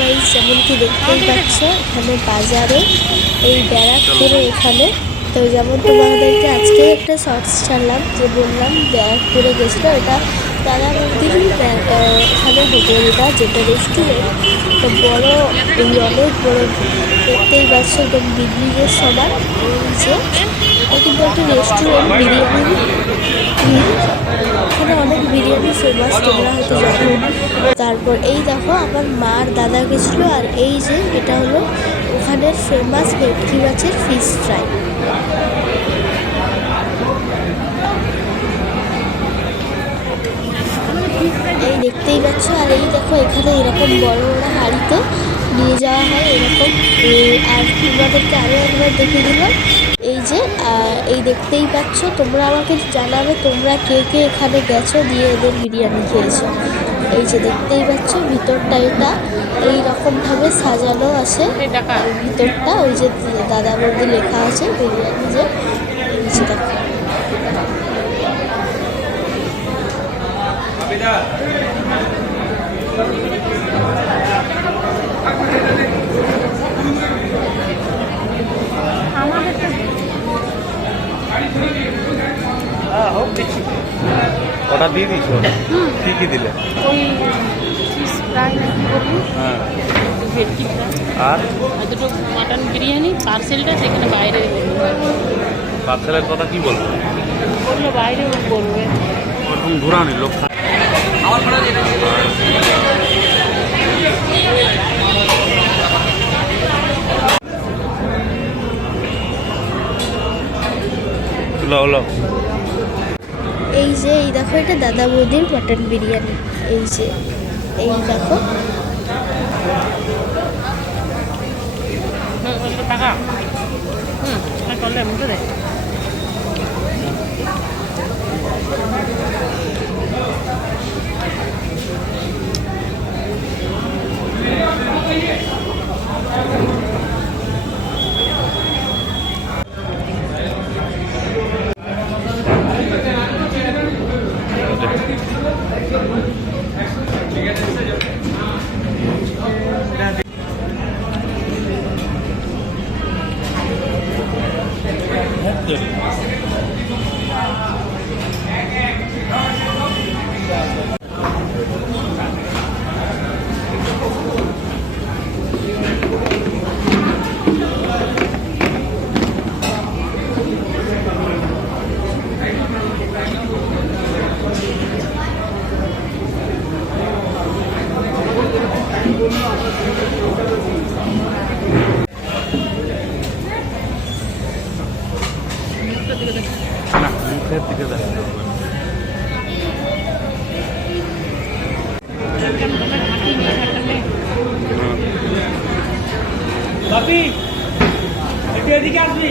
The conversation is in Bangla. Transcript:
গাইজ যেমন কি দেখতেই পাচ্ছ এখানে বাজারে এই ব্যারাকপুরে এখানে। তো যেমন তোমাদেরকে আজকে একটা শর্টস ছাড়লাম যে বললাম ব্যারাকপুরে গেছিল এটা দাদা মন্দির এখানে হোটেলটা যেটা রেস্টুরেন্ট তো বড় এই অনেক বড় দেখতেই পাচ্ছ একদম বিল্ডিংয়ের এই যে কিন্তু একটা রেস্টুরেন্ট বিরিয়ানি। বিরিয়ানি ফেমাস তোমরা হয়তো তারপর এই দেখো আমার মা আর দাদা গেছিল, আর এই যে এটা হলো ওখানের ফেমাস ভেটকি মাছের ফিশ ফ্রাই এই দেখতেই পাচ্ছ, আর এই দেখো এখানে এরকম বড় বড় হাঁড়িতে নিয়ে যাওয়া হয়, এরকম আর তোমাদেরকে আরও একবার দেখে দিলাম। এই যে আহ, এই দেখতেই পাচ্ছ তোমরা আমাকে জানাবে তোমরা কে কে এখানে গেছো দিয়ে এদের বিরিয়ানি খেয়েছো। এই যে দেখতেই পাচ্ছ ভিতরটা এটা এই রকমভাবে সাজানো আছে। ভিতরটা ওই যে দাদা বৌদি লেখা আছে বিরিয়ানি যে এই যে দেখো। অর্ডার দিয়ে দিয়েছ? কি কি দিলে? ওই ফিশ ফ্রাই হ্যাঁ। ভেটকি ফ্রাই আর? আর দুটো মাটন বিরিয়ানি পার্সেলটা সেখানে বাইরে পার্সেলের কথা কি বলব বলল বাইরে বলবে। ওরকম ঘুরানি লোক এই যে এই দেখো এটা দাদা বৌদির মটন বিরিয়ানি। এই যে এই দেখো। টাকা। হুম করলে মুখে দেয় বাপি একটু এদিকে আসবি?